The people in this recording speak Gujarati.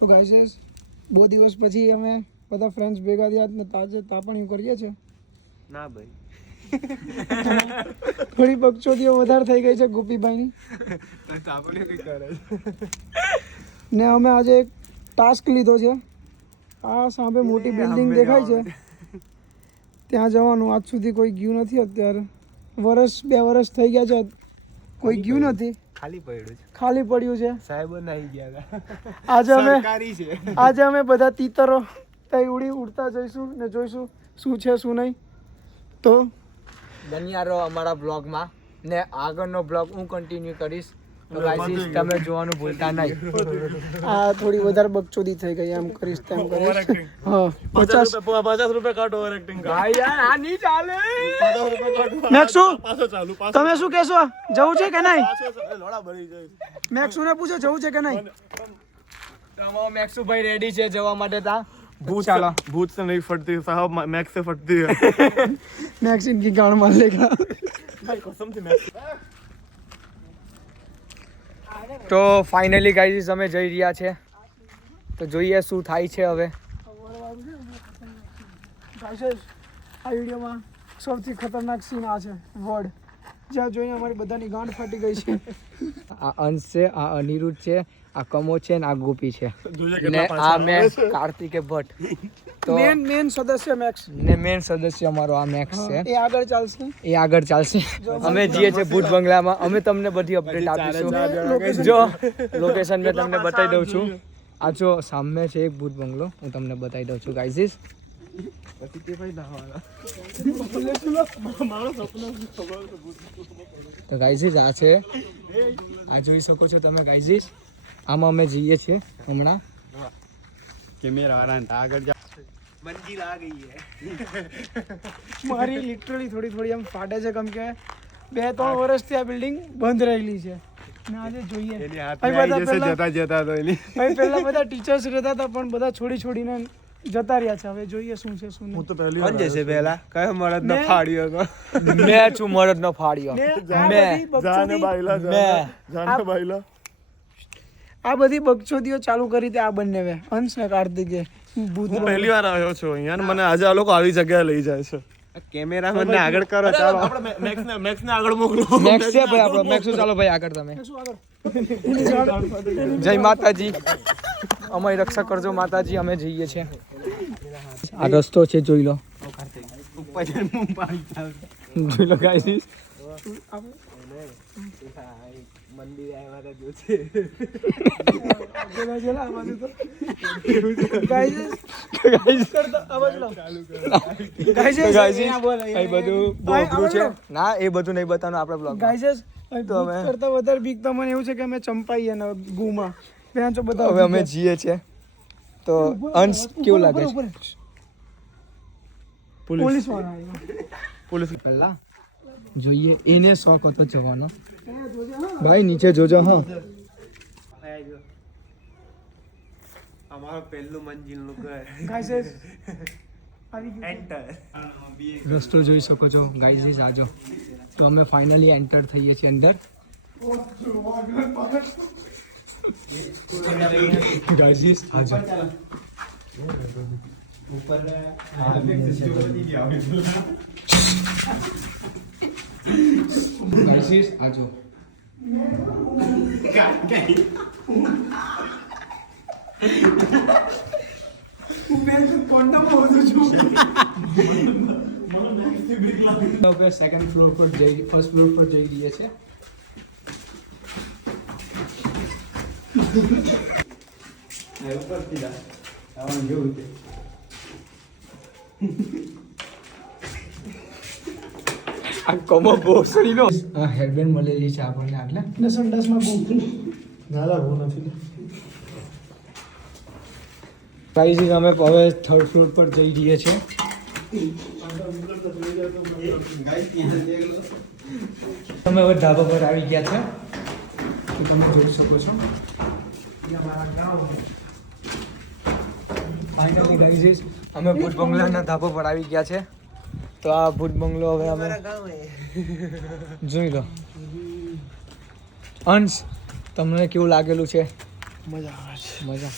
તો ગાઈસ બહુ દિવસ પછી અમે બધા ફ્રેન્ડ્સ ભેગા થયા ને તાજે તાપણીઓ કરીએ છીએ. ના ભાઈ થોડી બકચોદીઓ વધારે થઈ ગઈ છે ગોપીભાઈની. તાપણીઓ કઈ કરે ને અમે આજે એક ટાસ્ક લીધો છે. આ સામે મોટી બિલ્ડિંગ દેખાય છે ત્યાં જવાનું. આજ સુધી કોઈ ગયું નથી. અત્યારે 2 વર્ષ થઈ ગયા છે કોઈ ગયું નથી. ખાલી પડ્યું છે. ખાલી પડ્યું છે. સાહેબો નાઈ ગયા આજે અમે બધા તીતરો તઈ ઉડતા જઈશું ને જોઈશું શું છે શું નહીં. તો બન્યા રહો અમારા બ્લોગમાં ને આગળનો બ્લોગ હું કન્ટિન્યુ કરીશ. તો ગાઈસ તમે જોવાનું ભૂલતા નહીં. આ થોડી વધારે બકચોદી થઈ ગઈ. એમ કરીશ તેમ કરીશ. હા 50 રૂપિયા કાઢો ઓવર એક્ટિંગ ભાઈ યાર આ નહીં ચાલે. મેક્સુ પાછો ચાલુ તમે શું કહેશો? જવું છે કે નહીં? લોડા ભરી જાય. મેક્સુ ને પૂછો જવું છે કે નહીં? તમારો મેક્સુભાઈ રેડી છે જવા માટે તા भूत चलो भूत से नहीं फटती साहब मैक्स से फटती है मैक्स इनकी गाड़ मार लेगा. भाई कसम से मैक्स. તો ફાઇનલી ગાઈસ અમે જઈ રહ્યા છે. તો જોઈએ શું થાય છે હવે. આ વિડીયોમાં સૌથી ખતરનાક સીન આ છે. વર્ડ જ્યાં જોઈને અમારી બધાની ગાંઠ ફાટી ગઈ છે. આ અંશ છે, આ અનિરુદ્ધ છે, આ કમો છે ને આ ગોપી છે ને આ મેં કાર્તિકે ભટ્ટ. તો મેન સદસ્ય મેક્સ ને મેન સદસ્ય અમારો આ મેક્સ છે. એ આગળ ચાલશે. એ આગળ ચાલશે. અમે જઈએ છીએ ભૂત બંગલામાં. અમે તમને બધી અપડેટ આપીશું. જો લોકેશન મેં તમને બતાવી દઉં છું. આ જો સામે છે એક ભૂત બંગલો. હું તમને બતાવી દઉં છું ગાઈઝ. તો ગાઈઝ આ છે, આ જોઈ શકો છો તમે ગાઈઝ. આમાં અમે જઈએ છીએ હમણાં. કેમેરા વાળા આગળ જા. મંજિલ આ ગઈ હે. મારી લિટરલી થોડી આમ ફાટે છે કેમ કે 2-3 વર્ષથી આ બિલ્ડિંગ બંધ રહેલી છે. ને આજે જોઈએ એની હાથમાં આવી જશે જતા તો એની. પહેલા બધા ટીચર્સ રહેતા હતા પણ બધા છોડીને જતા રહ્યા છે. હવે જોઈએ શું છે શું હું નહીં. તો પહેલી વાર જશે પહેલા કયો મળદ ન ફાડ્યો હતો. મેં છું મરદ નો ફાડ્યો. જાને બાઈલા જાને બાઈલા. આ બધી બકચોદીઓ ચાલુ કરી હતી આ બંને વે અંશ ને કાર્તિકે. હું પહેલી વાર આવ્યો છું અહીંયા અને મને આજે આ લોકો આવી જગ્યાએ લઈ જાય છે. કેમેરામેન ને આગળ કરો ચાલો. આપણે મેક્સ ને આગળ મોકલો. મેક્સ છે ભાઈ આપણો. મેક્સ ચાલો ભાઈ આગળ તમે. જય માતાજી. અમારી રક્ષા કરજો માતાજી. અમે જઈએ છીએ. આ રસ્તો છે જોઈ લો. જોઈ લો ગાઈસ. મંદિર આવ્યા જો છે. ના એ બધું નહીં બતાવવાનું આપણે બ્લોગ. કરતા વધારે બીક તો મને એવું છે કે અમે ચંપાઈએ ને ગુમાં પેંચો બધા. હવે અમે જઈએ છીએ. તો અંશ કેવું લાગે છે? પોલીસ વાળા આવ્યા. પોલીસ પહેલા જોઈએ. એને શોખ હતો જવાનો. ભાઈ નીચે જોજો. હા અમારો પહેલું મંજિલ નું ઘર. એન્ટર. રસ્તો જોઈ શકો છો ગાઈઝ. આજો તો અમે ફાઇનલી એન્ટર થઈએ છીએ અંદર. ગાઈઝ આજો. ગાઈઝ આજો. સેકન્ડ ફ્લોર પર જઈ ફર્સ્ટ ફ્લોર પર જઈ રહીએ છીએ. આ કોમો બોસડીનો હેડબેન્ડ મળેલી છે આપણને. આટલે ને સંડાસમાં બહુ ગાઈઝ અમે હવે થર્ડ ફ્લોર પર જઈ રહીએ છીએ. અમે હવે ધાબા પર આવી ગયા છે. તો તમે જોઈ શકો છો. ફાઇનલી ગાઈઝ અમે ભૂત બંગલાના ધાબા પર આવી ગયા છે. તો આ ભૂત બંગલો હવે અમે જોઈ લો. અંશ તમને કેવું લાગેલું છે? મજા આવે છે મજા